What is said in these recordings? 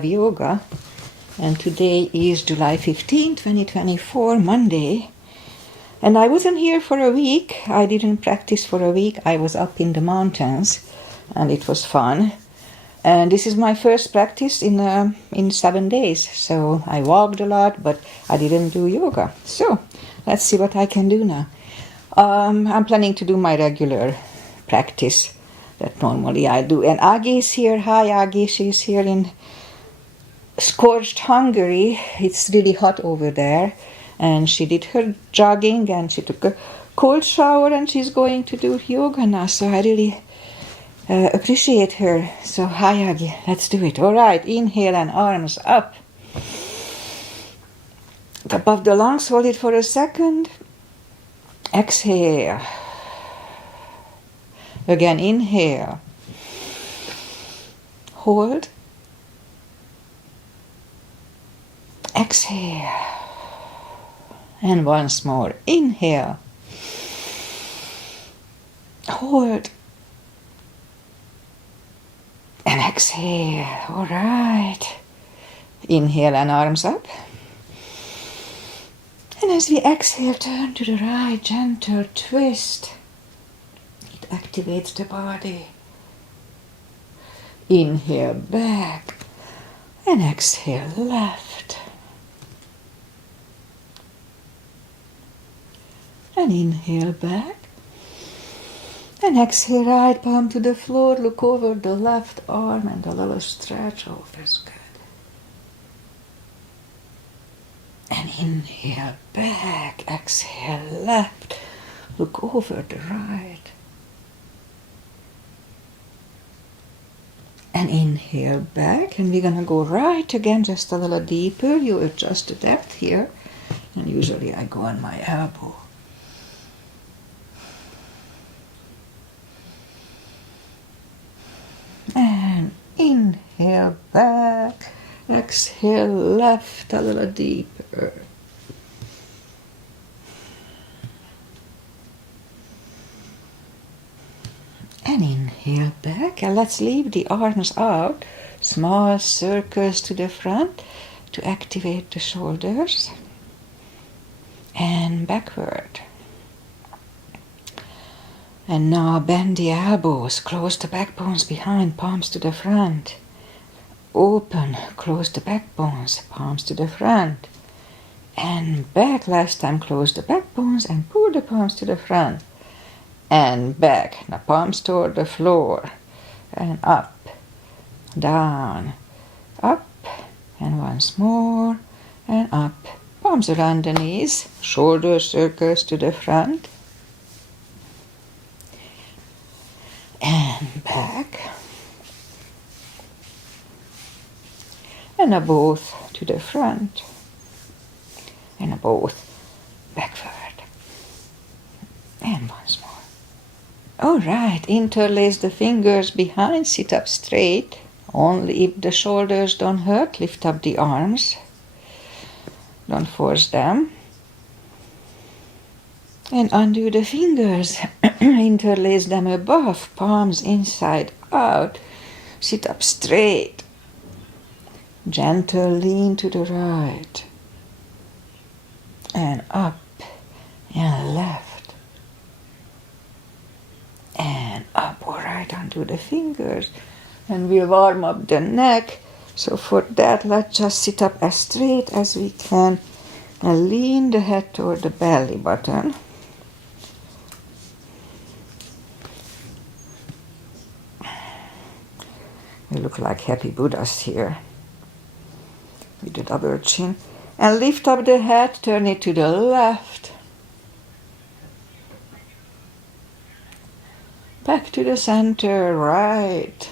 yoga, and today is July 15, 2024, Monday, and I wasn't here for a week. I didn't practice for a week. I was up in the mountains and it was fun, and this is my first practice in 7 days, so I walked a lot, but I didn't do yoga. So let's see what I can do now. I'm planning to do my regular practice that normally I do, and Agi is here. Hi Agi, she's here in scorched Hungary. It's really hot over there, and she did her jogging and she took a cold shower and she's going to do yoga now, so I really appreciate her. So hi Agi, let's do it. All right, inhale and arms up above the lungs. Hold it for a second. Exhale. Again, inhale. Hold. Exhale. And once more. Inhale. Hold. And exhale. All right. Inhale and arms up. And as we exhale, turn to the right, gentle twist. It activates the body. Inhale back. And exhale left. And inhale back. And exhale right palm to the floor. Look over the left arm and a little stretch. Oh, feels good. And inhale back. Exhale left. Look over the right. And inhale back. And we're going to go right again, just a little deeper. You adjust the depth here. And usually I go on my elbow. And inhale back. Exhale left, a little deeper. And inhale back. And let's leave the arms out. Small circles to the front to activate the shoulders. And backward. And now bend the elbows, close the backbones behind, palms to the front. Open, close the backbones, palms to the front. And back, last time close the backbones and pull the palms to the front. And back, now palms toward the floor. And up, down, up, and once more, and up. Palms around the knees, shoulder circles to the front. And back. And a both to the front. And a both backward. And once more. All right, interlace the fingers behind, sit up straight. Only if the shoulders don't hurt, lift up the arms. Don't force them. And undo the fingers. Interlace them above, palms inside out. Sit up straight. Gentle lean to the right. And up and left. And up. All right, undo the fingers. And we'll warm up the neck. So for that, let's just sit up as straight as we can. And lean the head toward the belly button. We look like happy Buddhas here with the double chin. And lift up the head, turn it to the left. Back to the center, right.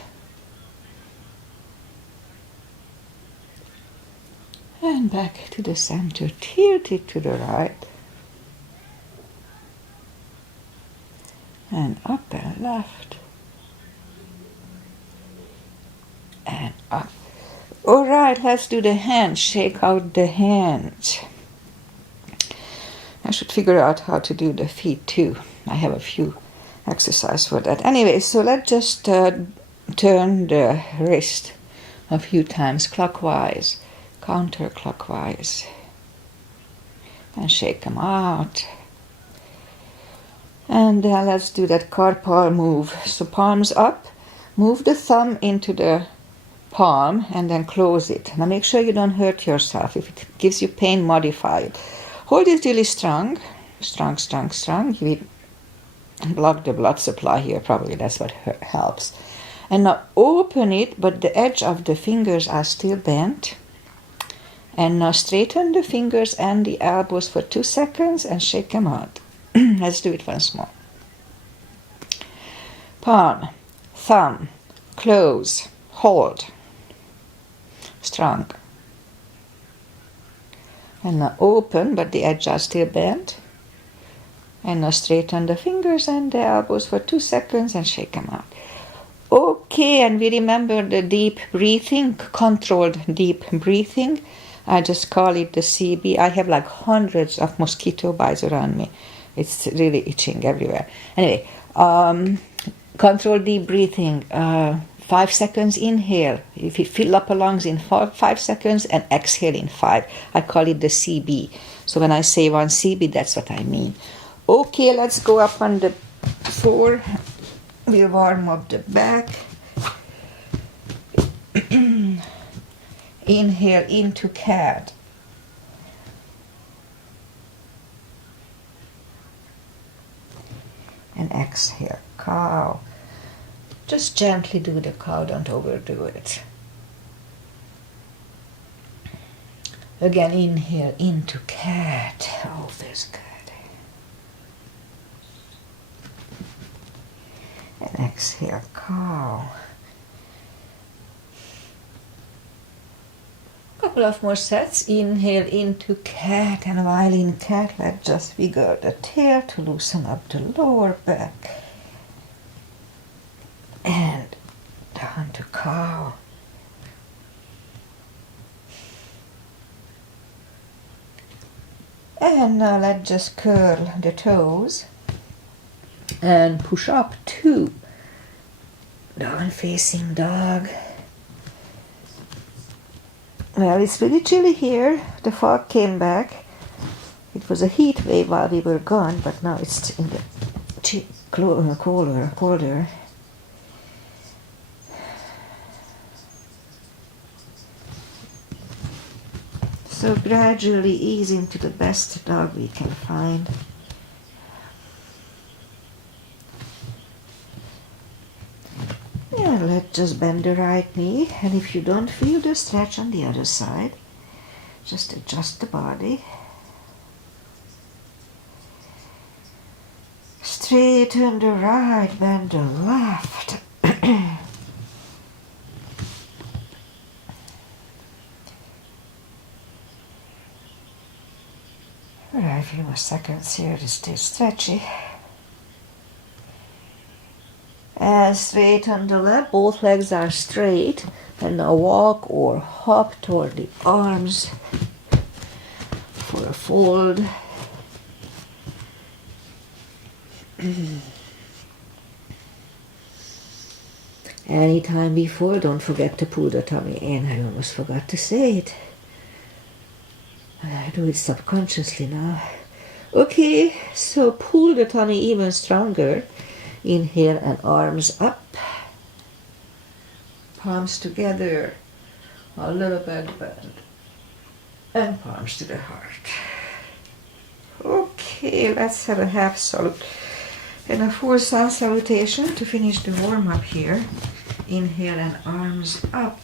And back to the center, tilt it to the right. And up and left. And up. All right, let's do the hands. Shake out the hands. I should figure out how to do the feet too. I have a few exercises for that. Anyway, so let's just turn the wrist a few times clockwise, counterclockwise, and shake them out. And then let's do that carpal move. So palms up, move the thumb into the palm and then close it. Now make sure you don't hurt yourself. If it gives you pain, modify it. Hold it really strong, strong, strong, strong. You will block the blood supply here, probably that's what helps. And now open it, but the edge of the fingers are still bent. And now straighten the fingers and the elbows for 2 seconds and shake them out. Let's do it once more. Palm, thumb, close, hold, strong. And now open, but the edges are still bent. And now straighten the fingers and the elbows for 2 seconds and shake them out. Okay, and we remember the deep breathing, controlled deep breathing. I just call it the CB. I have like hundreds of mosquito bites around me. It's really itching everywhere. Anyway, control deep breathing. 5 seconds inhale. If you fill up the lungs in 5 seconds and exhale in 5. I call it the CB. So when I say 1 CB, that's what I mean. Okay, let's go up on the floor. We'll warm up the back. Inhale into cat. And exhale, cow. Just gently do the cow, don't overdo it. Again, inhale into cat. Oh, feels good. And exhale, cow. Couple of more sets. Inhale into cat, and while in cat, let's just wiggle the tail to loosen up the lower back. And down to cow. And now let's just curl the toes and push up 2. Down facing dog. Well, it's really chilly here. The fog came back. It was a heat wave while we were gone, but now it's in the colder. So gradually ease into the best dog we can find. Yeah, let's just bend the right knee, and if you don't feel the stretch on the other side, just adjust the body. Straighten the right, bend the left. Alright, a few more seconds here, it's still stretchy. And straighten the left, both legs are straight. And now walk or hop toward the arms for a fold. Anytime before, don't forget to pull the tummy in. I almost forgot to say it. I do it subconsciously now. Okay, so pull the tummy even stronger. Inhale and arms up. Palms together. A little bit bend. And palms to the heart. Okay, let's have a half salute and a full sun salutation to finish the warm-up here. Inhale and arms up.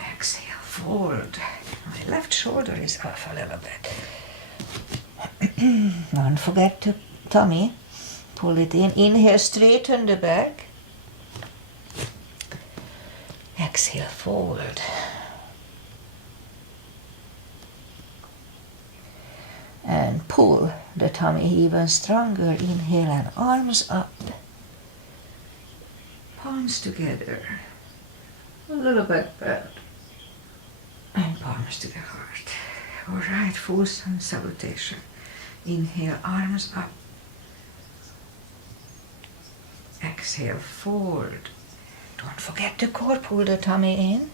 Exhale, fold. My left shoulder is off a little bit. Don't forget to tummy. Pull it in. Inhale, straighten the back. Exhale, fold. And pull the tummy even stronger. Inhale and arms up. Palms together. A little bit bent. And palms to the heart. Alright, full sun salutation. Inhale, arms up. Exhale, fold. Don't forget the core, pull the tummy in.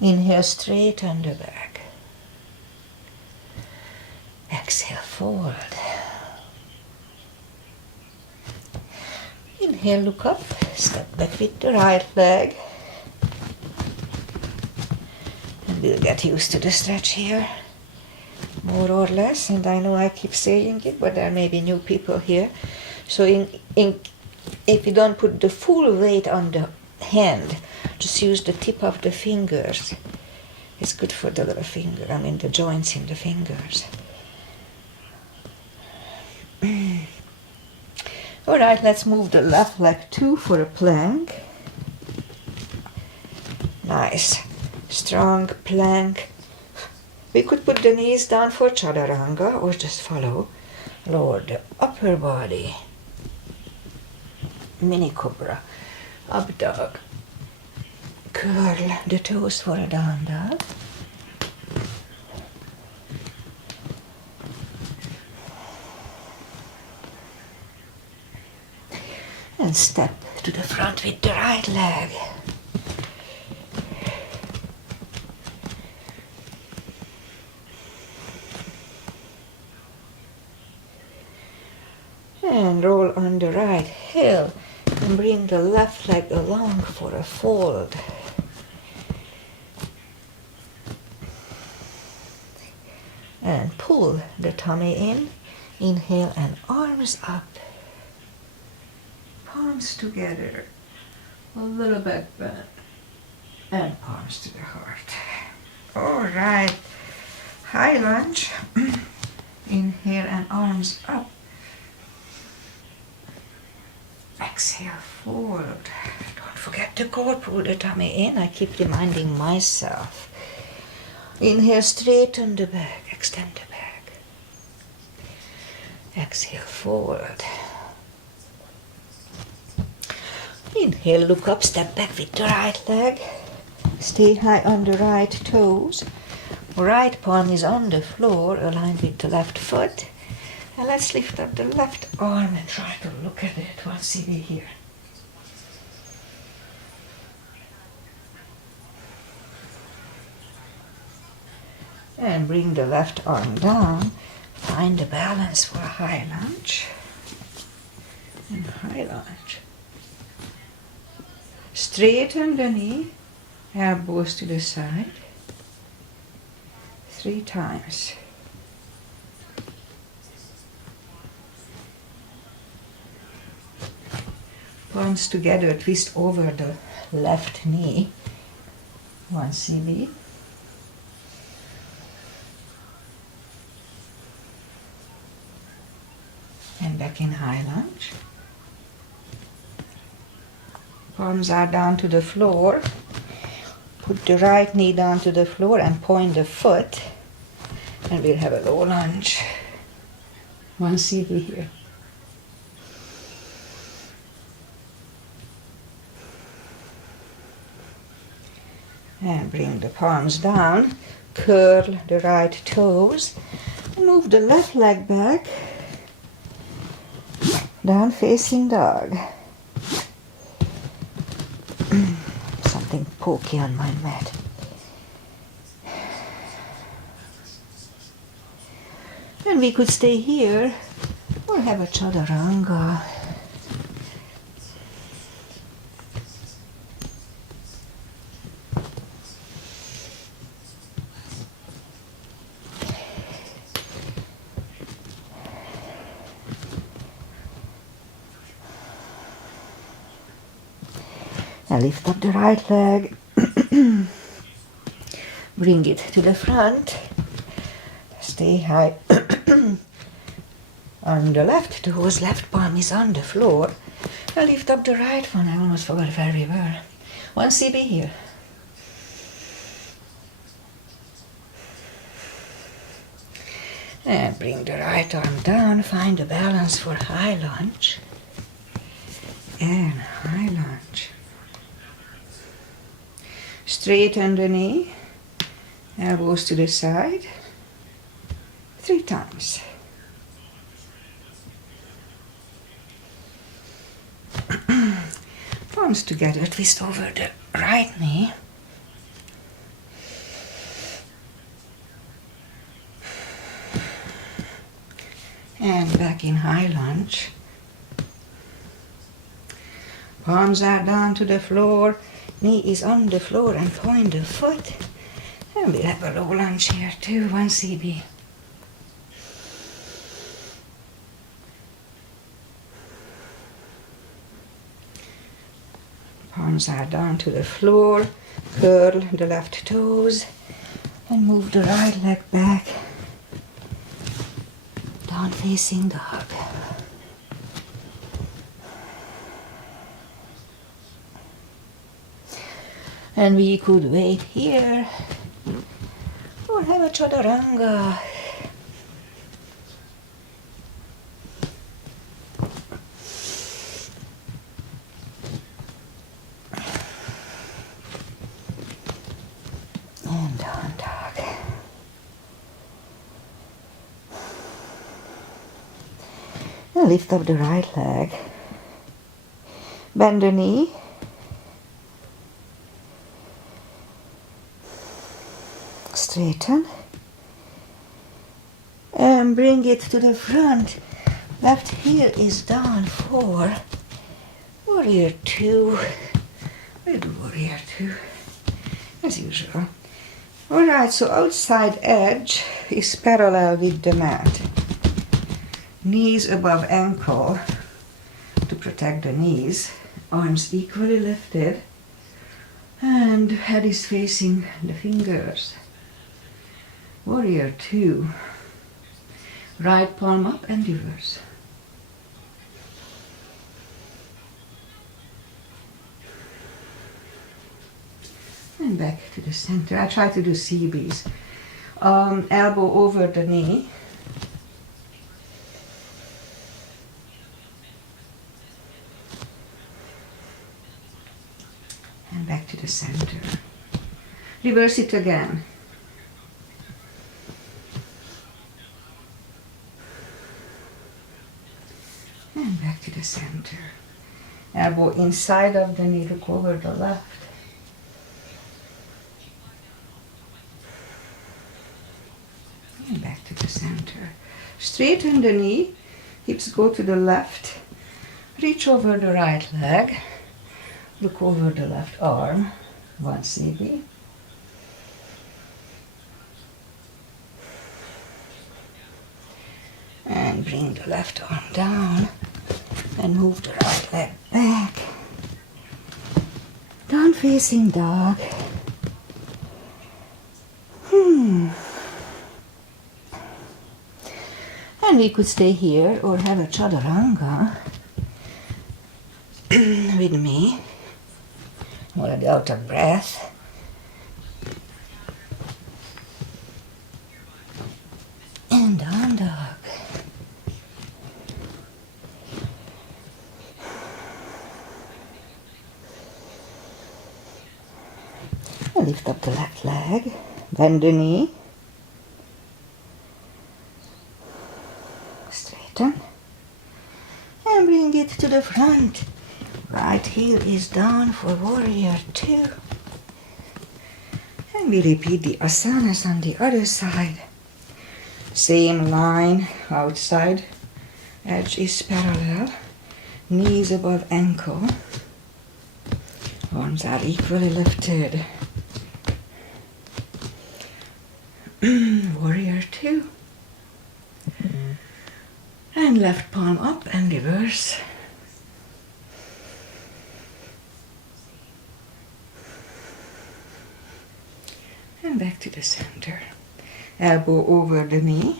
Inhale, straighten the back. Exhale, fold. Inhale, look up, step back with the right leg. And we'll get used to the stretch here, more or less. And I know I keep saying it, but there may be new people here. So if you don't put the full weight on the hand, just use the tip of the fingers. It's good for the little finger, the joints in the fingers. All right, let's move the left leg too for a plank. Nice, strong plank. We could put the knees down for chaturanga or just follow. Lower the upper body. Mini cobra. Up dog. Curl the toes for a down dog. And step to the front with the right leg. And roll on the right heel and bring the left leg along for a fold. And pull the tummy in. Inhale and arms up. Palms together. A little back bend. And palms to the heart. All right. High lunge. Inhale and arms up. Exhale, forward. Don't forget the core, pull the tummy in. I keep reminding myself. Inhale, straighten the back, extend the back. Exhale, forward. Inhale, look up, step back with the right leg. Stay high on the right toes. Right palm is on the floor, aligned with the left foot. And let's lift up the left arm and try to look at it. One CV here. And bring the left arm down. Find the balance for a high lunge. And high lunge. Straighten the knee. Elbows to the side. 3 times. Palms together, twist over the left knee. 1 CV. And back in high lunge. Palms are down to the floor. Put the right knee down to the floor and point the foot. And we'll have a low lunge. 1 CV here. And bring the palms down, curl the right toes, and move the left leg back, down facing dog. Something pokey on my mat. And we could stay here or have a chaturanga. Now lift up the right leg, bring it to the front, stay high on the left toes, left palm is on the floor. Now lift up the right one, I almost forgot where we were. 1 CB here. And bring the right arm down, find the balance for high lunge. And high lunge. Straighten the knee, elbows to the side, 3 times. palms together, twist over the right knee. And back in high lunge. Palms are down to the floor, knee is on the floor and point the foot. And we'll have a low lunge here too, 1 CB. Palms are down to the floor, curl the left toes and move the right leg back, down facing dog. And we could wait here or have a chaturanga. And down dog. And lift up the right leg. Bend the knee. Straighten and bring it to the front. Left heel is down for warrior 2. We'll do warrior 2 as usual. Alright, so outside edge is parallel with the mat. Knees above ankle to protect the knees. Arms equally lifted and head is facing the fingers. Warrior 2. Right palm up and reverse. And back to the center. I try to do CBs. Elbow over the knee. And back to the center. Reverse it again. And back to the center. Elbow inside of the knee, look over the left. And back to the center. Straighten the knee, hips go to the left. Reach over the right leg. Look over the left arm, 1 CB. And bring the left arm down and move the right leg back. Down facing dog. And we could stay here or have a chaturanga with me. Already out of breath. And down dog. And lift up the left leg, bend the knee. Straighten. And bring it to the front. Right heel is down for warrior 2. And we repeat the asanas on the other side. Same line, outside edge is parallel. Knees above ankle. Arms are equally lifted. Warrior 2. And left palm up and reverse. And back to the center. Elbow over the knee.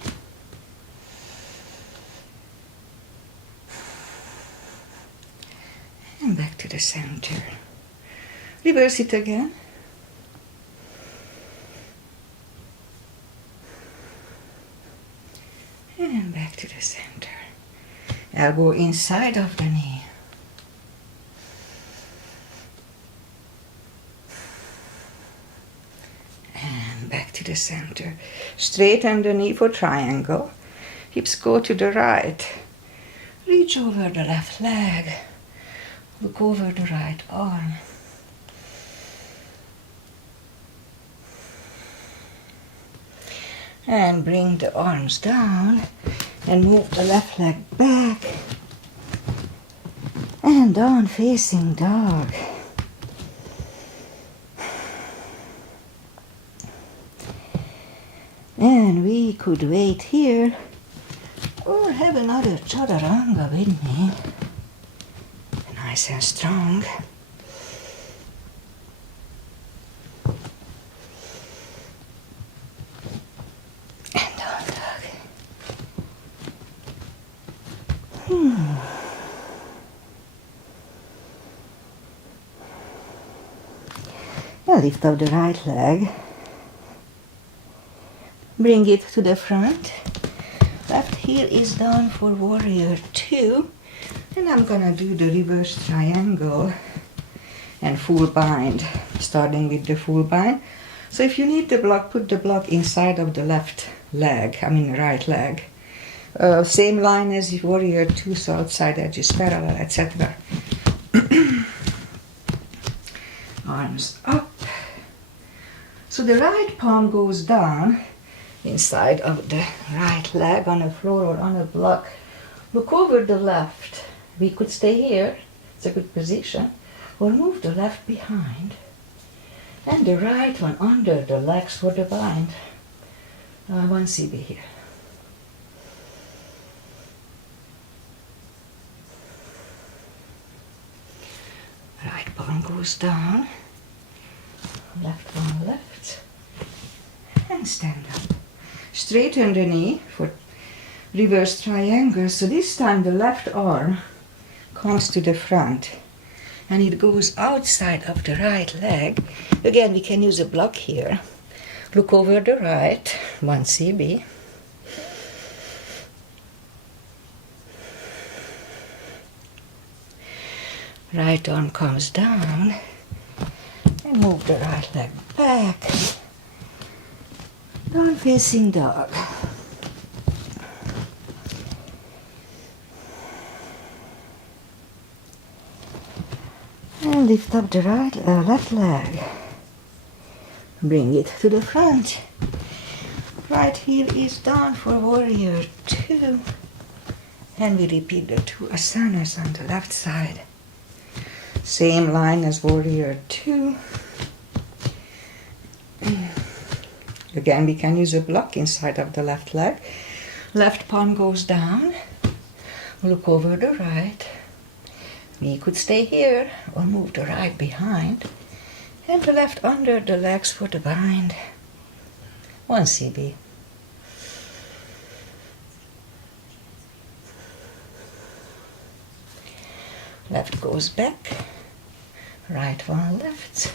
And back to the center. Reverse it again. And back to the center. Elbow inside of the knee. And back to the center. Straighten the knee for triangle. Hips go to the right. Reach over the left leg. Look over the right arm. And bring the arms down and move the left leg back and down facing dog. And we could wait here or have another chaturanga with me. Nice and strong. And down dog. Now lift up the right leg. Bring it to the front. Left heel is down for warrior 2. And I'm gonna do the reverse triangle and full bind, starting with the full bind. So if you need the block, put the block inside of the left leg, right leg. Same line as warrior 2, so outside edge is parallel, etc. Arms up. So the right palm goes down inside of the right leg on a floor or on a block. Look over the left. We could stay here, it's a good position, or move the left behind and the right one under the legs for the bind. One CB here. Right palm goes down, left one left, and stand up. Straighten the knee for reverse triangle. So this time the left arm comes to the front and it goes outside of the right leg. Again, we can use a block here. Look over the right, 1 CB. Right arm comes down and move the right leg back. Down facing dog. And lift up the left leg. Bring it to the front. Right heel is down for warrior 2. And we repeat the 2 asanas on the left side. Same line as warrior 2. Again, we can use a block inside of the left leg. Left palm goes down. Look over the right. We could stay here or move the right behind and the left under the legs for the bind. 1 CB. Left goes back, right one left,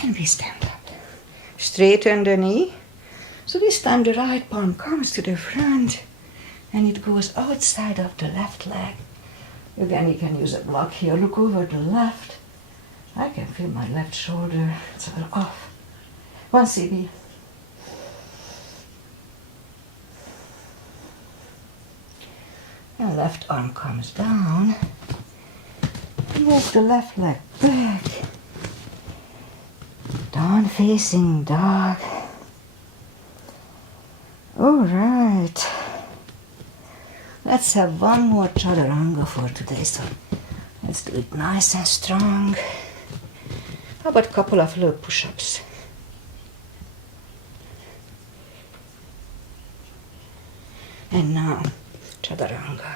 and we stand up. Straighten the knee. So this time the right palm comes to the front and it goes outside of the left leg. Again, you can use a block here. Look over the left. I can feel my left shoulder. It's a little off. 1 CB. And left arm comes down. Move the left leg back. Down facing dog. All right. Let's have one more chaturanga for today. So let's do it nice and strong. How about a couple of little push-ups? And now, chaturanga.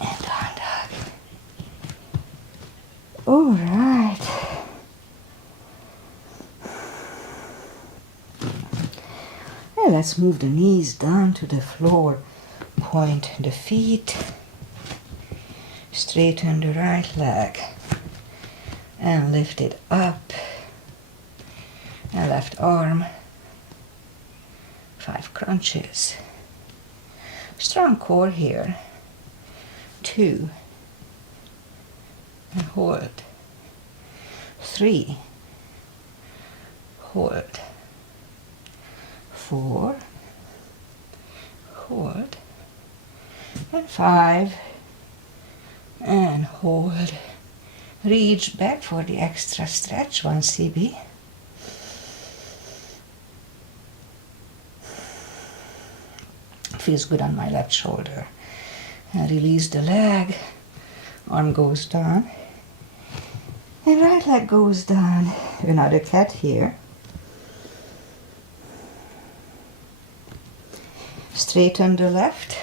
And down dog. All right. And let's move the knees down to the floor. Point the feet. Straighten the right leg. And lift it up. And left arm. 5 crunches. Strong core here. 2. And hold. 3. Hold. 4. hold, and 5, and hold. Reach back for the extra stretch, 1 CB. Feels good on my left shoulder. And release the leg, arm goes down, and right leg goes down. Another cat here. Straighten the left,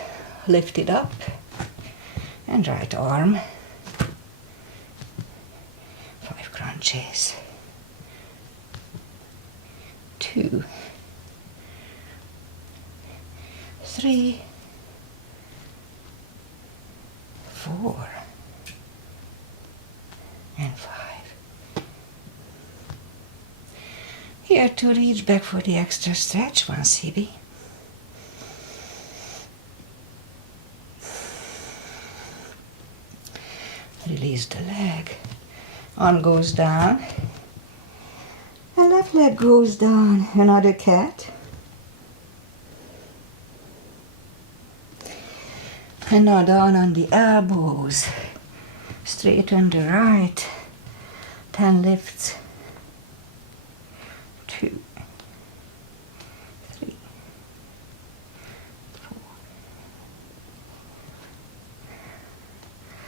lift it up, and right arm. 5 crunches. 2, 3, 4, and 5. Here to reach back for the extra stretch, 1 CB. Release the leg, arm goes down, and left leg goes down. Another cat. And now down on the elbows, straighten the right, 10 lifts, 2, 3, 4,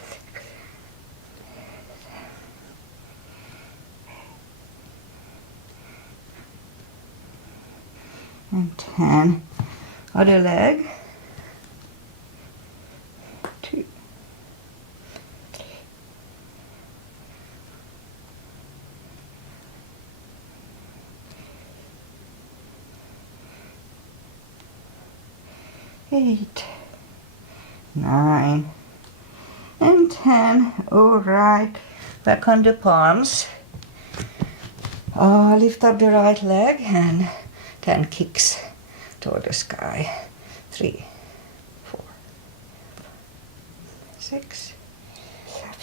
6, 7, and 10. Other leg. 2, 8, 9, and 10. All right, back on the palms. Lift up the right leg and 10 kicks toward the sky. 3, 4, 6, 7,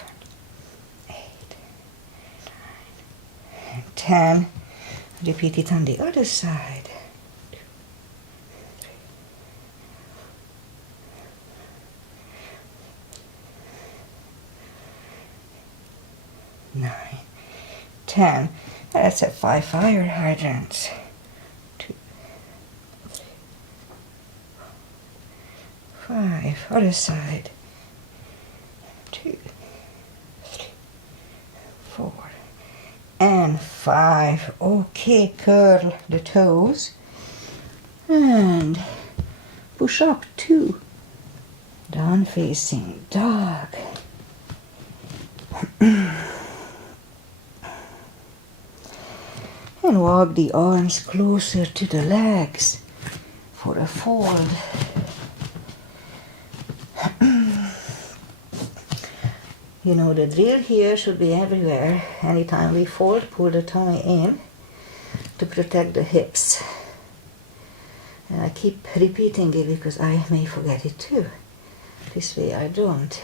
8, 9, and 10. Repeat it on the other side. 2, 3, 9, 10. That's at 5 fire hydrants. 2, 3, 5. Other side. 2, 3, 4, and 5. Okay, curl the toes and push up 2. Down facing dog. And walk the arms closer to the legs for a fold. You know the drill here should be everywhere. Anytime we fold, pull the tummy in to protect the hips. And I keep repeating it because I may forget it too. This way I don't.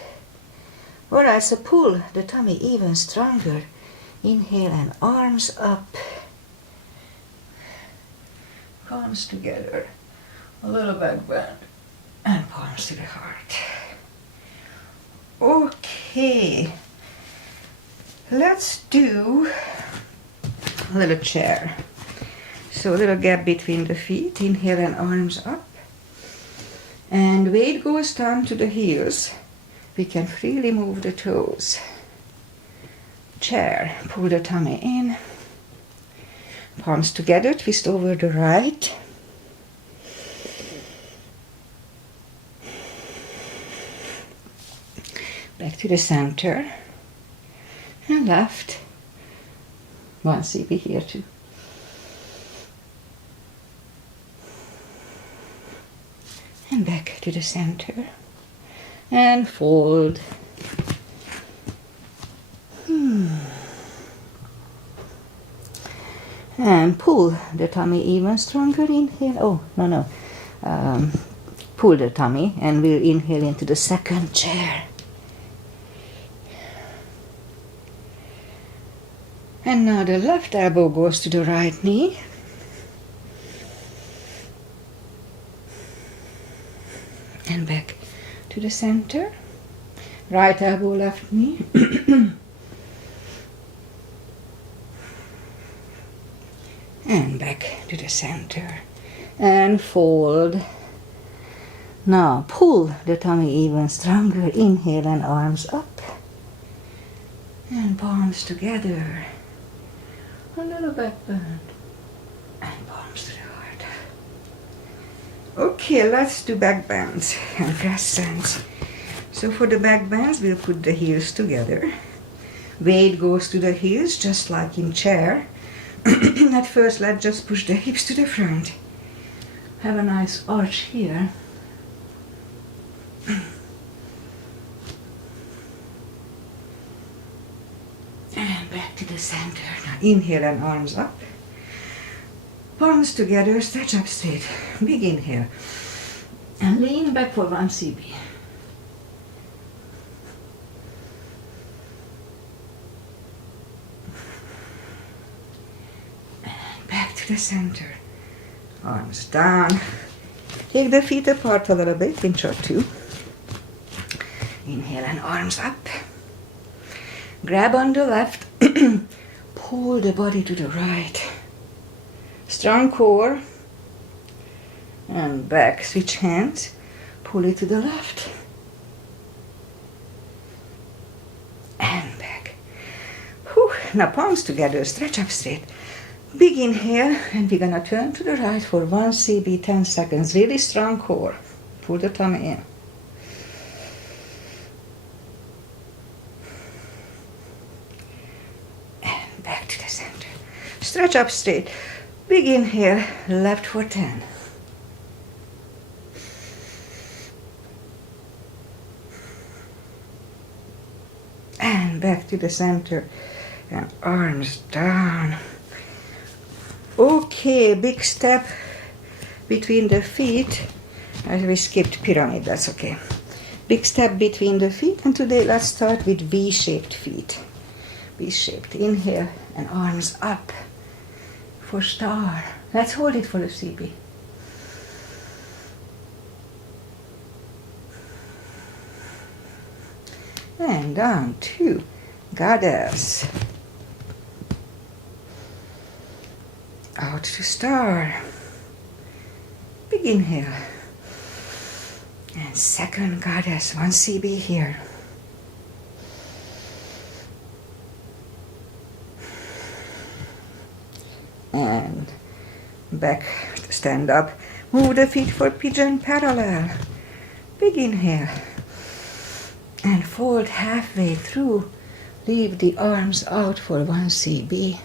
Alright, so pull the tummy even stronger. Inhale and arms up. Palms together. A little back bend. And palms to the heart. Okay. Let's do a little chair. So a little gap between the feet. Inhale and arms up. And weight goes down to the heels. We can freely move the toes. Chair. Pull the tummy in. Palms together. Twist over the right. Back to the center. And left. 1 CB here too. And back to the center. And fold. And pull the tummy even stronger. Inhale. Oh, no. Pull the tummy and we'll inhale into the second chair. And now the left elbow goes to the right knee. And back to the center. Right elbow, left knee. And back to the center. And fold. Now pull the tummy even stronger. Inhale and arms up. And palms together. A little back bend. And palms to the heart. Okay, let's do back bends and crescents. So for the back bends, we'll put the heels together. Weight goes to the heels, just like in chair. At first, let's just push the hips to the front. Have a nice arch here. And back to the center. Now inhale and arms up. Palms together, stretch up straight. Big inhale. And lean back for 1 CB. And back to the center. Arms down. Take the feet apart a little bit, pinch or two. Inhale and arms up. Grab on the left. Pull the body to the right. Strong core. And back. Switch hands. Pull it to the left. And back. Whew. Now palms together. Stretch up straight. Big inhale. And we're going to turn to the right for 1 CB, 10 seconds. Really strong core. Pull the tummy in. And back to the center. Stretch up straight. Big inhale. Left for 10. And back to the center. And arms down. Okay, big step between the feet. We skipped pyramid, that's okay. Big step between the feet, and today let's start with V-shaped feet. V-shaped. Inhale and arms up for star. Let's hold it for a CB. And down to goddess. Out to star. Big inhale. And second goddess, 1 CB here. And back, stand up. Move the feet for pigeon parallel. Big inhale. And fold halfway through. Leave the arms out for 1 CB.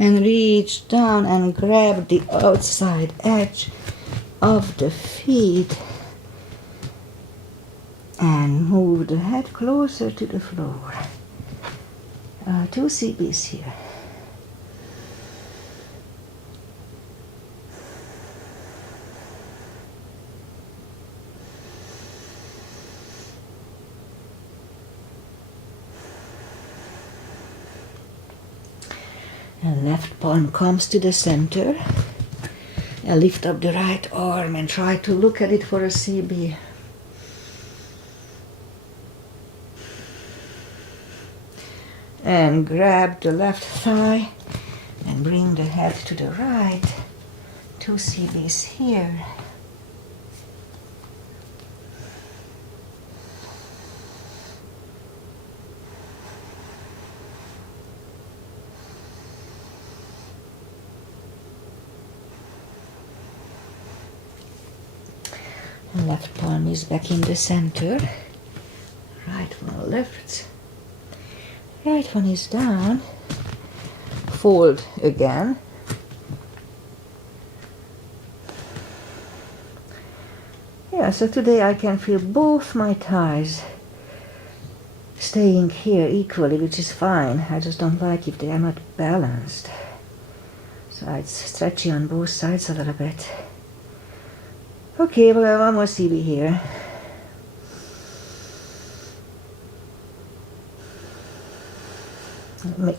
And reach down and grab the outside edge of the feet. And move the head closer to the floor. 2 CBs here. And left palm comes to the center. And lift up the right arm and try to look at it for a CB. And grab the left thigh and bring the head to the right. 2 CBs here. Left palm is back in the center. Right one left. Right one is down. Fold again. Yeah, so today I can feel both my thighs staying here equally, which is fine. I just don't like if they are not balanced. So it's stretchy on both sides a little bit. Okay, well, one more CB here.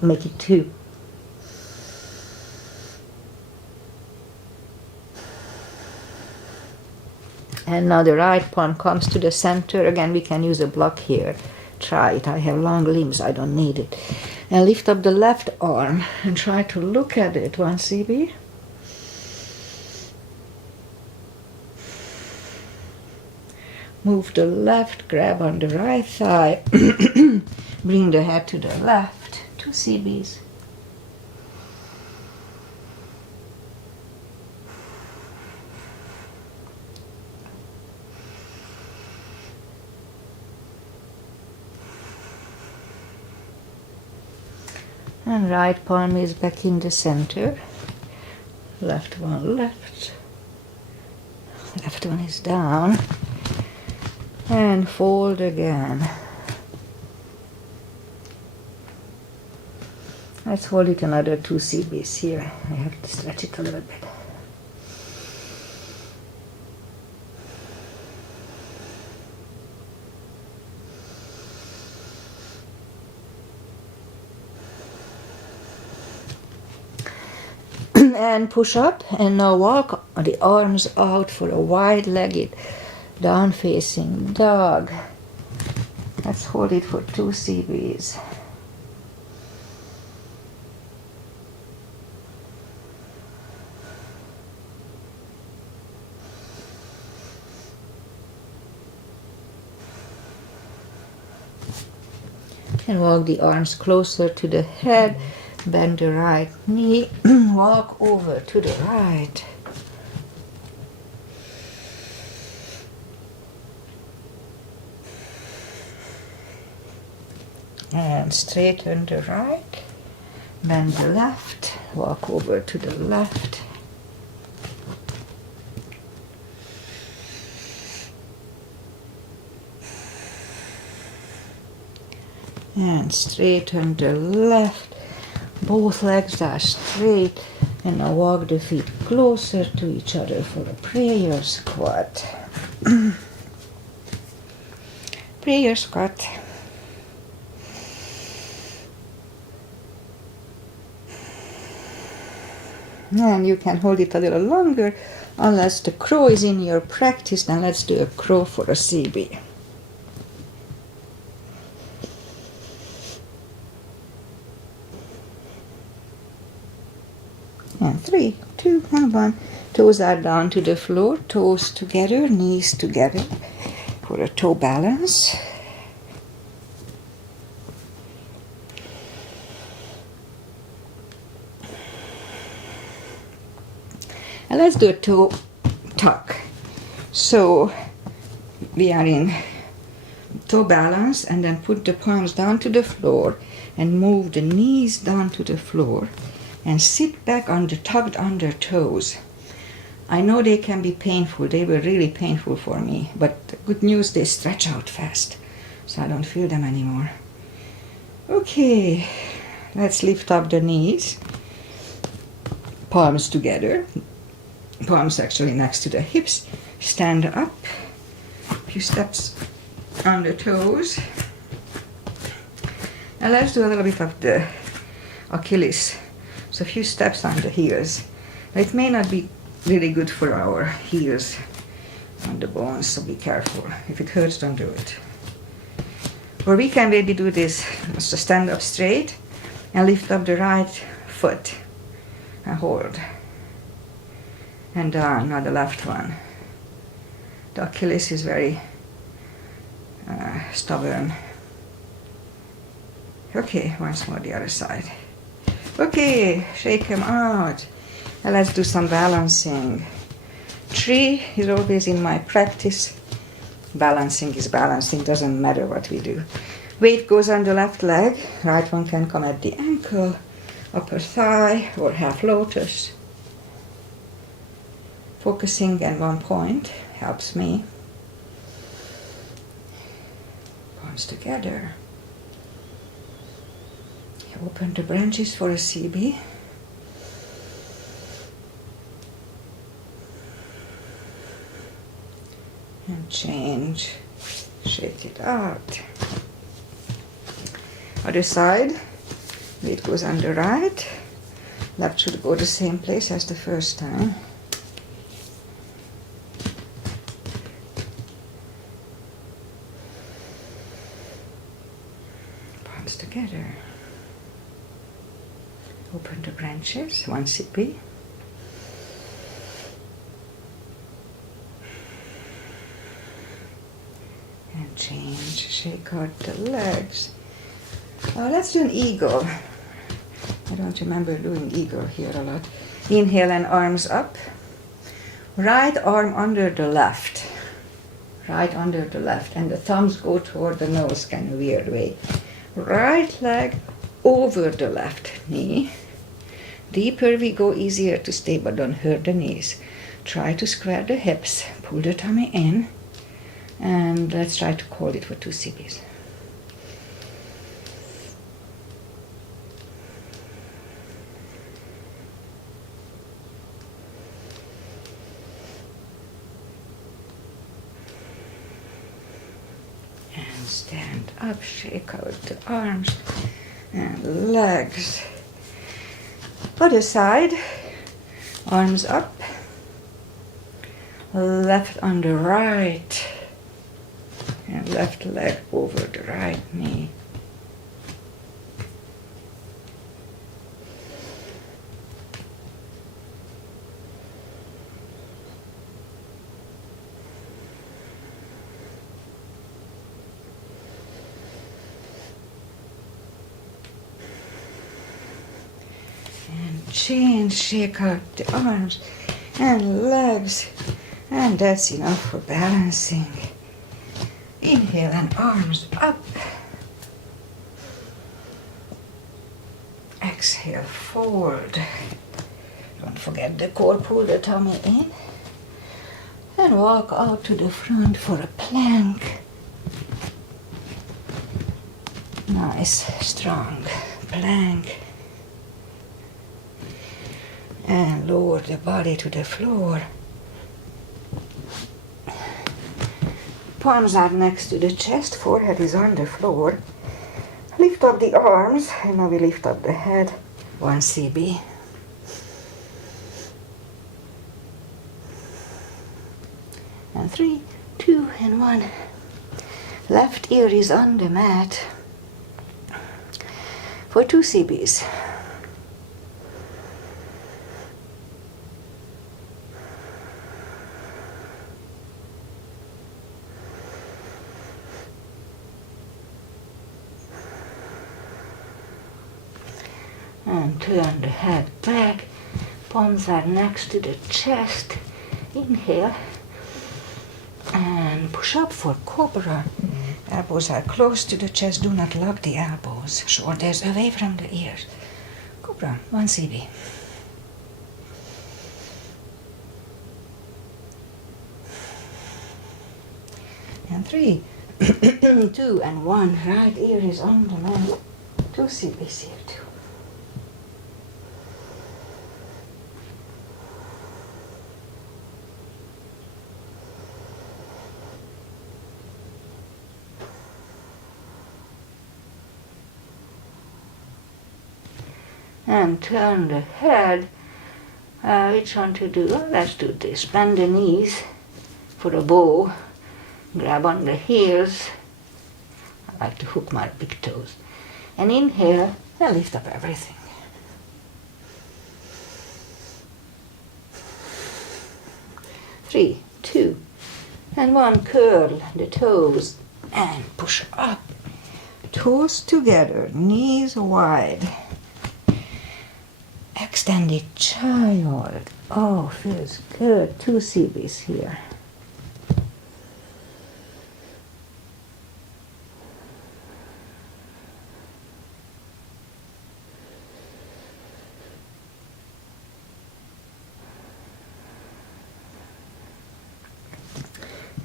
Make it 2. And now the right palm comes to the center. Again, we can use a block here. Try it. I have long limbs. I don't need it. And lift up the left arm and try to look at it. 1 CB. Move the left, grab on the right thigh. Bring the head to the left. 2 CBs. And right palm is back in the center. Left one left. Left one is down. And fold again. Let's hold it another 2 CBs here. I have to stretch it a little bit. And push up, and now walk the arms out for a wide-legged down-facing dog. Let's hold it for 2 CBs. And walk the arms closer to the head. Bend the right knee, walk over to the right. And straighten the right, bend the left, walk over to the left. And straighten the left. Both legs are straight, and now walk the feet closer to each other for a prayer squat. Prayer squat. And you can hold it a little longer, unless the crow is in your practice. Then let's do a crow for a CB. And 3, 2, and 1. Toes are down to the floor, toes together, knees together for a toe balance. And let's do a toe tuck. So we are in toe balance, and then put the palms down to the floor and move the knees down to the floor. And sit back on the tucked under toes. I know they can be painful. They were really painful for me. But the good news, they stretch out fast. So I don't feel them anymore. Okay, let's lift up the knees. Palms together. Palms actually next to the hips. Stand up. A few steps on the toes. And let's do a little bit of the Achilles. So a few steps on the heels. It may not be really good for our heels on the bones, so be careful. If it hurts, don't do it. Or we can maybe do this. So stand up straight and lift up the right foot and hold. And down, now the left one. The Achilles is very stubborn. Okay, once more the other side. Okay, shake them out. And let's do some balancing. 3 is always in my practice. Balancing is balancing, doesn't matter what we do. Weight goes on the left leg. Right one can come at the ankle, upper thigh, or half lotus. Focusing at one point helps me. Palms together. Open the branches for a CB. And change. Shake it out. Other side. Weight goes on the right. Left should go the same place as the first time. inches, 1 cp. And change, shake out the legs. Let's do an eagle. I don't remember doing eagle here a lot. Inhale and arms up. Right arm under the left. Right under the left. And the thumbs go toward the nose, kind of weird way. Right leg over the left knee. Deeper we go, easier to stay, but don't hurt the knees. Try to square the hips. Pull the tummy in. And let's try to hold it for 2 CPs. And stand up, shake out the arms and legs. Other side, arms up, left on the right. And left leg over the right knee. And change, shake out the arms and legs. And that's enough for balancing. Inhale and arms up. Exhale, forward. Don't forget the core, pull the tummy in. And walk out to the front for a plank. Nice, strong plank. And lower the body to the floor. Palms are next to the chest, forehead is on the floor. Lift up the arms, and now we lift up the head, 1 CB. And 3, 2, and 1. Left ear is on the mat for 2 CBs. And turn the head back. Palms are next to the chest. Inhale. And push up for cobra. Elbows are close to the chest. Do not lock the elbows. Shoulders away from the ears. Cobra, 1 CB. And 3, 2, and 1. Right ear is on the mat. 2 CBs here too. And turn the head. Which one to do? Let's do this. Bend the knees for a bow. Grab on the heels. I like to hook my big toes. And inhale and lift up everything. Three, 2, and 1. Curl the toes and push up. Toes together, knees wide. Extended child. Oh, feels good. 2 CBs here.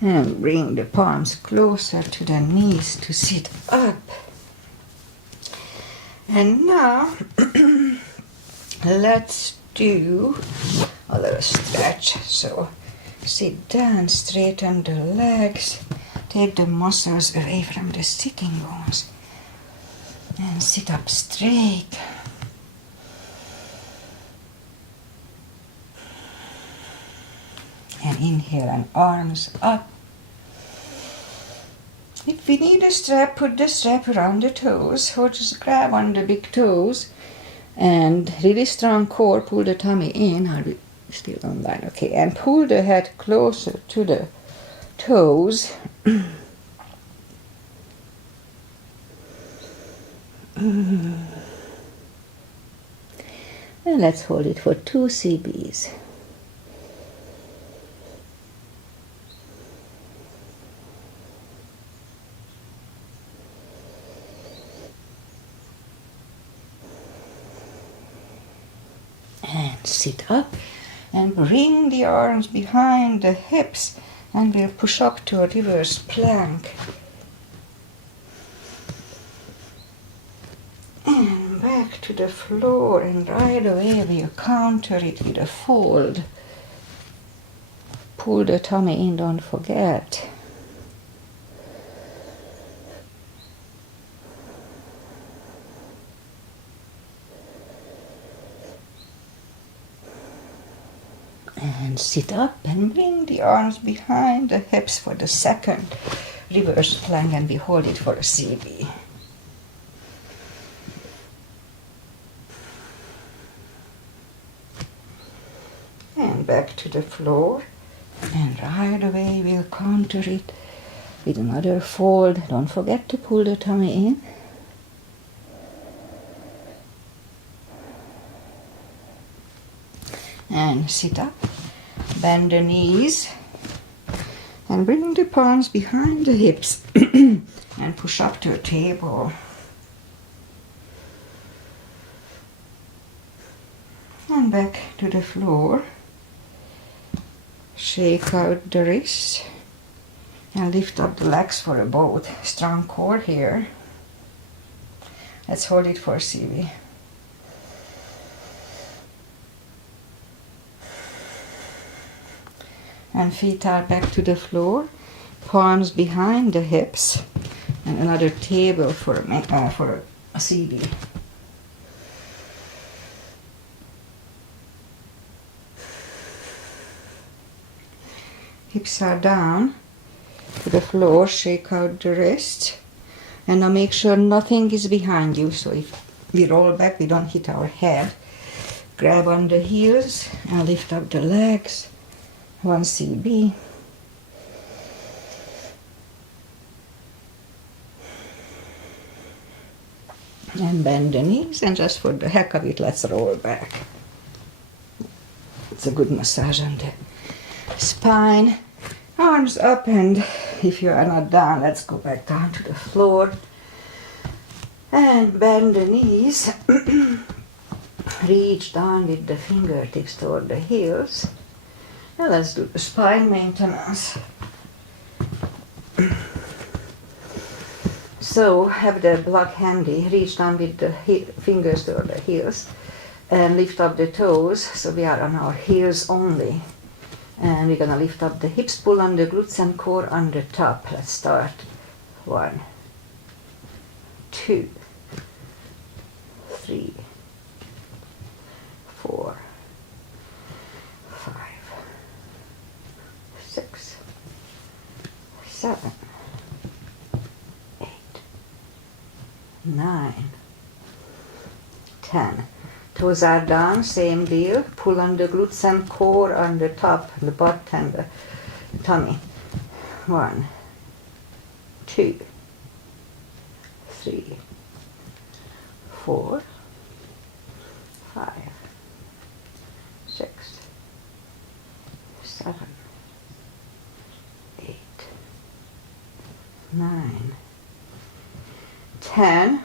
And bring the palms closer to the knees to sit up. And now let's do a little stretch. So sit down, straighten the legs, take the muscles away from the sitting bones, and sit up straight. And inhale and arms up. If we need a strap, put the strap around the toes, or just grab on the big toes And really strong core, pull the tummy in. Are we still online? Okay, and pull the head closer to the toes. And let's hold it for 2 CBs. And sit up and bring the arms behind the hips, and we'll push up to a reverse plank. And back to the floor, and right away we'll counter it with a fold. Pull the tummy in, don't forget. And sit up and bring the arms behind the hips for the second reverse plank, and we hold it for a CB. And back to the floor, and right away we'll counter it with another fold. Don't forget to pull the tummy in. And sit up, bend the knees, and bring the palms behind the hips and push up to a table. And back to the floor. Shake out the wrists and lift up the legs for a boat. Strong core here. Let's hold it for CB. And feet are back to the floor, palms behind the hips, and another table for a CD. Hips are down to the floor, shake out the wrists, and now make sure nothing is behind you, so if we roll back we don't hit our head. Grab on the heels and lift up the legs. 1 CB. And bend the knees, and just for the heck of it, let's roll back. It's a good massage on the spine. Arms up, and if you are not down, let's go back down to the floor. And bend the knees. Reach down with the fingertips toward the heels. Now let's do the spine maintenance. So have the block handy, reach down with the fingers toward the heels and lift up the toes, so we are on our heels only. And we're gonna lift up the hips, pull on the glutes and core on the top. Let's start. 1, 2, 3, 4, 5, 6, 7, 8, 9, 10. Toes are down, same deal. Pull on the glutes and core on the top, the butt and the tummy. 1, 2, 3, 4, 5, 6, 7, 8, 9, 10.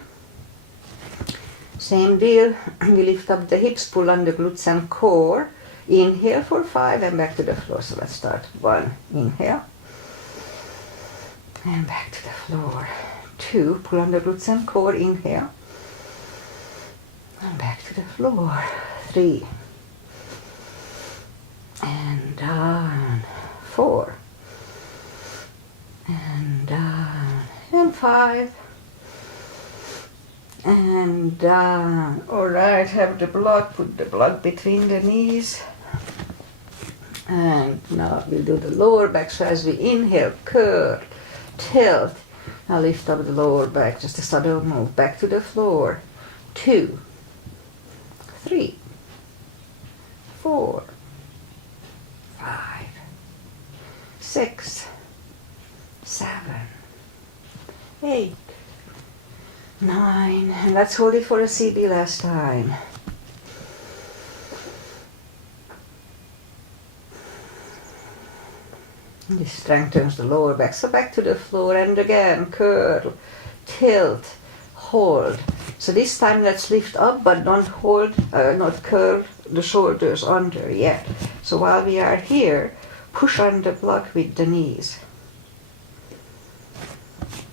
Same deal, we lift up the hips, pull on the glutes and core. Inhale for 5 and back to the floor. So let's start. 1, inhale. And back to the floor. 2, pull on the glutes and core, inhale. And back to the floor. 3. And down. 4. And down. And 5. And down. Alright, have the block, put the block between the knees. And now we'll do the lower back. So as we inhale, curl, tilt. Now lift up the lower back, just a subtle move. Back to the floor. 2, 3, 4, 5, 6, 7, 8, 9, and let's hold it for a CB last time. This strengthens the lower back, so back to the floor, and again, curl, tilt, hold. So this time let's lift up, but don't hold, not curl the shoulders under yet. So while we are here, push on the block with the knees.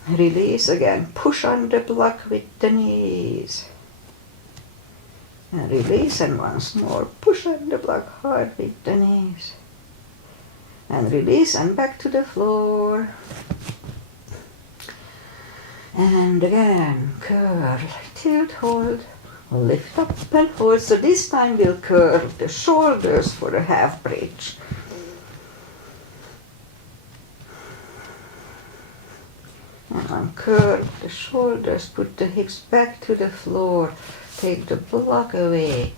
Release again, push on the block with the knees. And release, and once more, push on the block hard with the knees. And release, and back to the floor. And again, curl, tilt, hold, lift up and hold. So this time we'll curl the shoulders for a half bridge. And curl the shoulders, put the hips back to the floor, take the block away,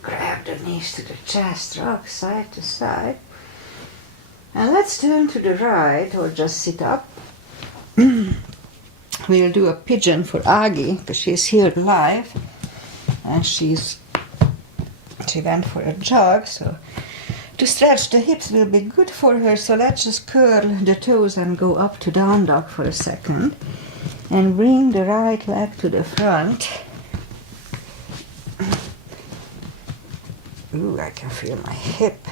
grab the knees to the chest, rock side to side. And let's turn to the right, or just sit up. We'll do a pigeon for Agi, because she's here live, and she went for a jog, so to stretch the hips will be good for her. So let's just curl the toes and go up to down dog for a second, and bring the right leg to the front. Ooh, I can feel my hip.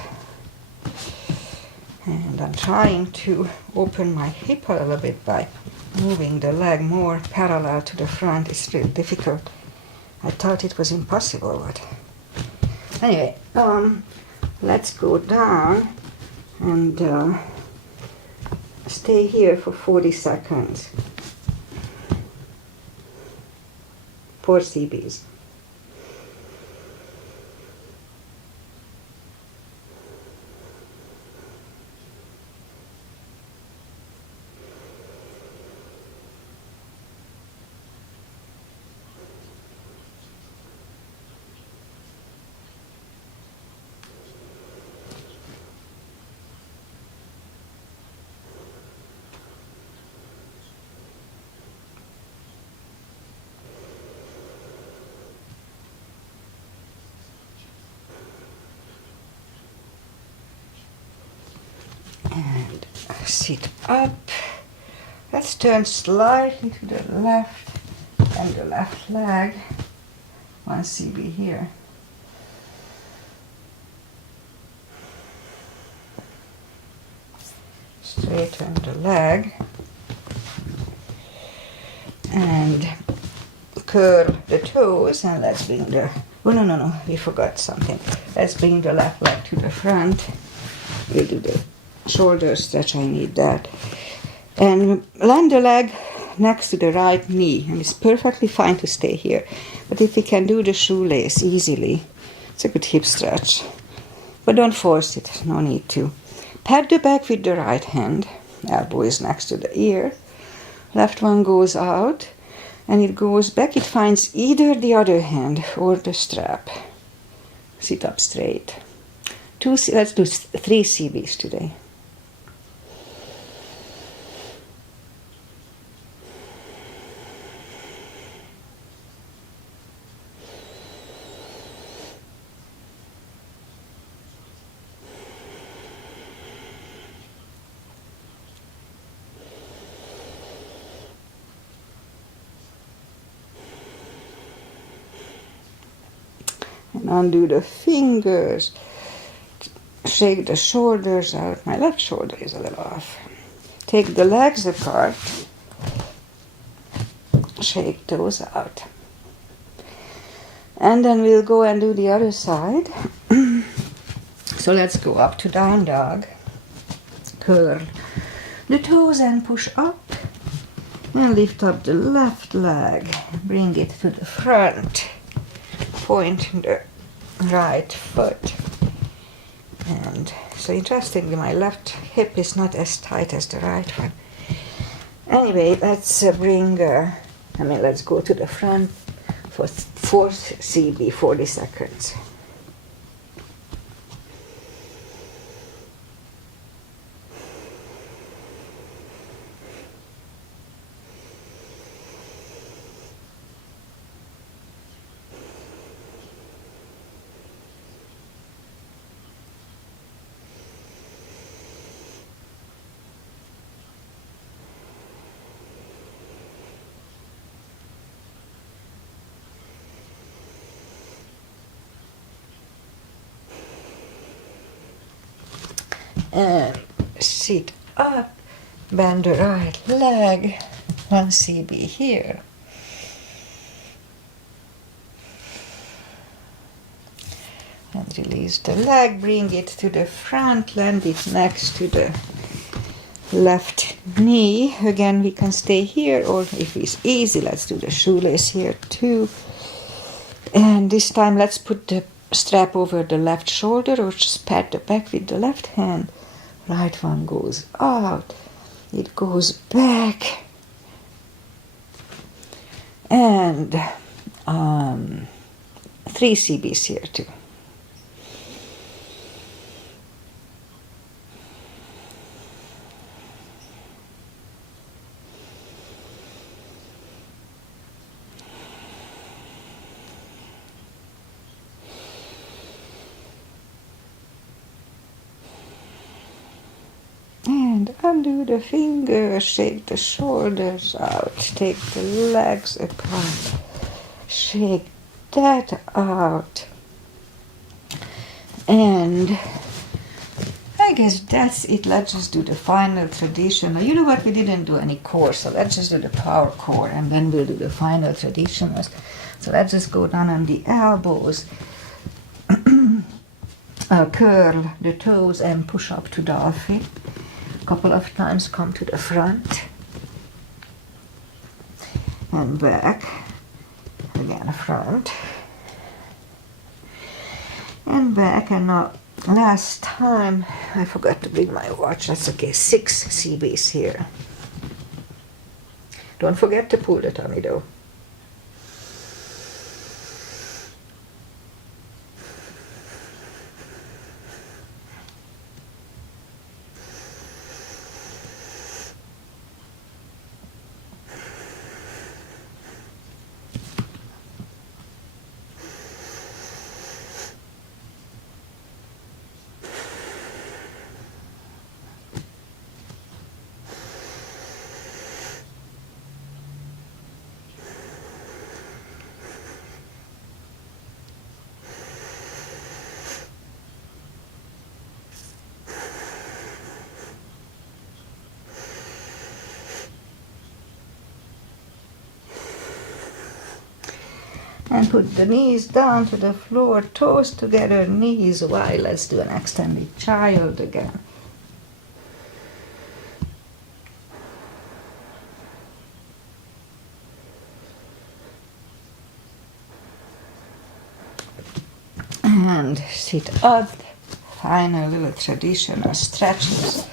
And I'm trying to open my hip a little bit by moving the leg more parallel to the front. It's really difficult. I thought it was impossible, but anyway, let's go down and stay here for 40 seconds. 4 CBs. And sit up. Let's turn slightly to the left and the left leg. 1 CB here. Straighten the leg. And curl the toes, and let's bring the, oh no, we forgot something. Let's bring the left leg to the front. We'll do the shoulder stretch, I need that. And land the leg next to the right knee, and it's perfectly fine to stay here. But if you can do the shoelace easily, it's a good hip stretch. But don't force it, no need to. Pat the back with the right hand, elbow is next to the ear. Left one goes out, and it goes back, it finds either the other hand or the strap. Sit up straight. Let's do 3 CBs today. And undo the fingers. Shake the shoulders out. My left shoulder is a little off. Take the legs apart. Shake those out. And then we'll go and do the other side. So let's go up to down dog. Curl the toes and push up. And lift up the left leg. Bring it to the front. Point the right foot. And so interestingly, my left hip is not as tight as the right one. Anyway, let's let's go to the front for fourth CB, 40 seconds. And sit up, bend the right leg, 1 CB here. And release the leg, bring it to the front, land it next to the left knee. Again, we can stay here, or if it's easy, let's do the shoelace here too. And this time let's put the strap over the left shoulder, or just pat the back with the left hand. Right one goes out, it goes back, and 3 CBs here too. And undo the fingers, shake the shoulders out, take the legs apart, shake that out. And I guess that's it. Let's just do the final traditional. You know what, we didn't do any core, so let's just do the power core, and then we'll do the final traditionals. So let's just go down on the elbows, curl the toes and push up to dolphin. Couple of times, come to the front and back, again front and back. And now last time I forgot to bring my watch. That's okay. 6 CBs here. Don't forget to pull the tummy though. And put the knees down to the floor, toes together, knees wide. Let's do an extended child again. And sit up. Final little traditional stretches.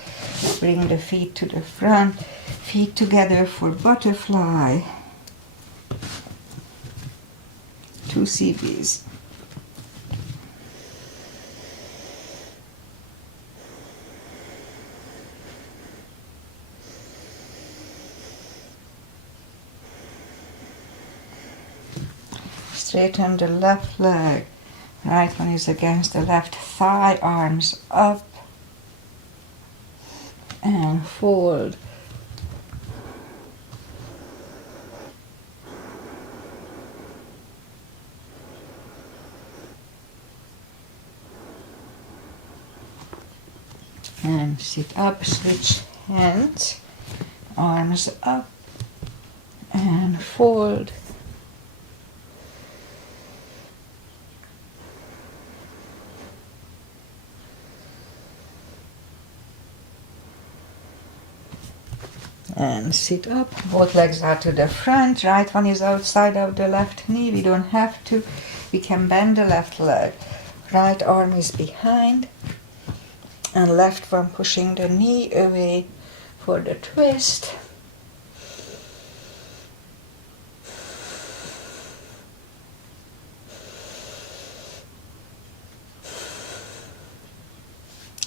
Bring the feet to the front, feet together for butterfly. 2 CBs. Straighten the left leg. Right one is against the left thigh, arms up and fold. And sit up, switch hands, arms up and fold. And sit up, both legs are to the front, right one is outside of the left knee, we don't have to, we can bend the left leg, right arm is behind, and left one pushing the knee away for the twist.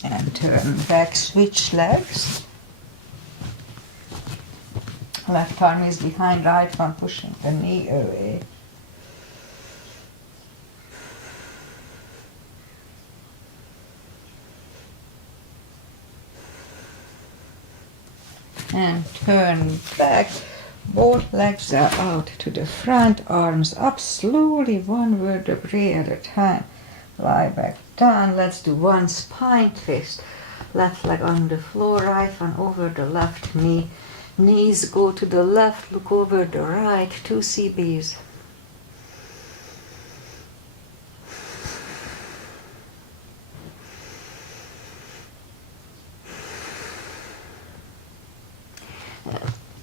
And turn back, switch legs. Left arm is behind, right one pushing the knee away. And turn back. Both legs are out to the front, arms up slowly, one vertebrae at a time. Lie back down. Let's do one spine twist. Left leg on the floor, right one over the left knee. Knees go to the left, look over the right, 2 CBs.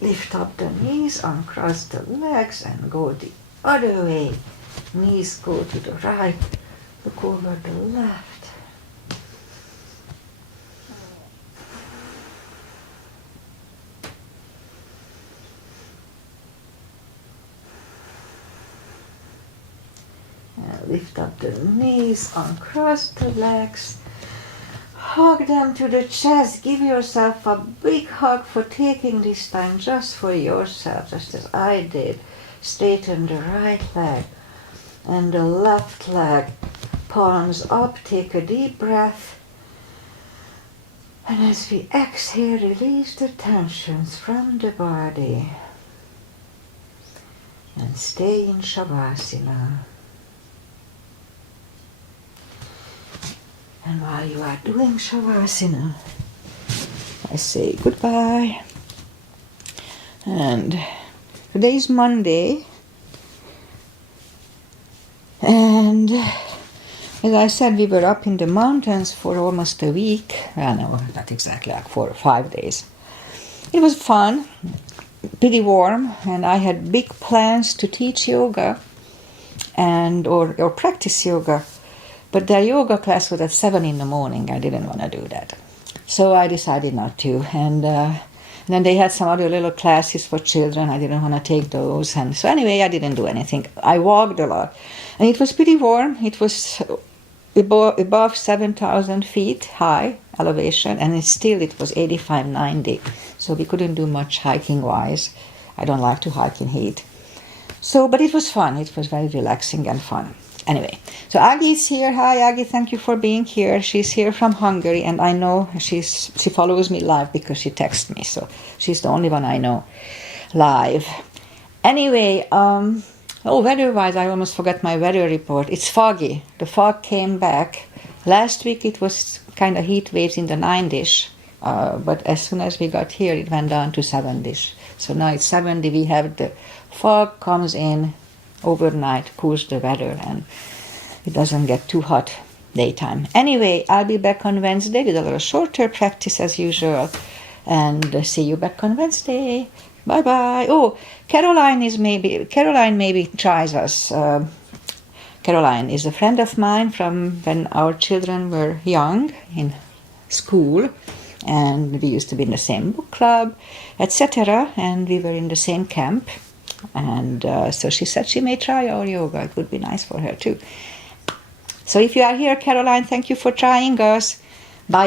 Lift up the knees, uncross the legs and go the other way. Knees go to the right, look over the left. Lift up the knees, uncross the legs. Hug them to the chest. Give yourself a big hug for taking this time just for yourself, just as I did. Straighten the right leg and the left leg. Palms up, take a deep breath. And as we exhale, release the tensions from the body. And stay in Shavasana. And while you are doing Shavasana, I say goodbye. And today is Monday. And as I said, we were up in the mountains for almost a week. Well, no, not exactly, like 4 or 5 days. It was fun, pretty warm, and I had big plans to teach yoga and or practice yoga. But their yoga class was at 7 in the morning. I didn't want to do that. So I decided not to. And then they had some other little classes for children. I didn't want to take those. And so anyway, I didn't do anything. I walked a lot. And it was pretty warm. It was above 7,000 feet high elevation. And it was 85, 90. So we couldn't do much hiking-wise. I don't like to hike in heat. So, but it was fun. It was very relaxing and fun. Anyway, so Aggie is here. Hi, Aggie. Thank you for being here. She's here from Hungary, and I know she follows me live because she texts me. So she's the only one I know live. Anyway, weather-wise, I almost forgot my weather report. It's foggy. The fog came back. Last week it was kind of heat waves in the 90s, but as soon as we got here, it went down to 70s. So now it's 70. We have the fog comes in overnight, cools the weather, and it doesn't get too hot daytime. Anyway, I'll be back on Wednesday with a little shorter practice as usual, and see you back on Wednesday. Bye bye. Oh, Caroline maybe tries us. Caroline is a friend of mine from when our children were young in school, and we used to be in the same book club, etc., and we were in the same camp. And so she said she may try our yoga. It would be nice for her too. So if you are here, Caroline, thank you for trying us. Bye.